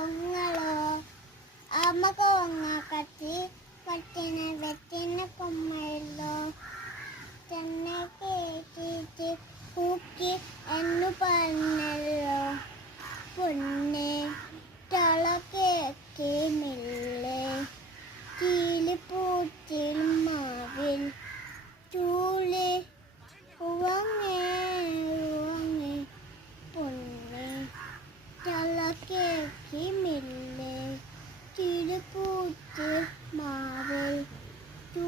കൊങ്ങളോ അമ്മ കൊങ്ങ കത്തി കട്ടിനെ വെട്ടിനെ കൊമ്മയല്ലോ തന്നെ കേട്ടിട്ട് കൂക്കി എന്നു പറഞ്ഞല്ലോ പൊന്നെ തളക്കേക്കി മില്ലേ ചീലിപ്പൂത്തിൽ മാവിൽ ചൂളി ഉവങ്ങേ ഉവങ്ങേ പൊന്നെ തളക്കേക്കി മില്ലേ ചീലിപ്പൂത്തിൽ മാവിൽ ചൂ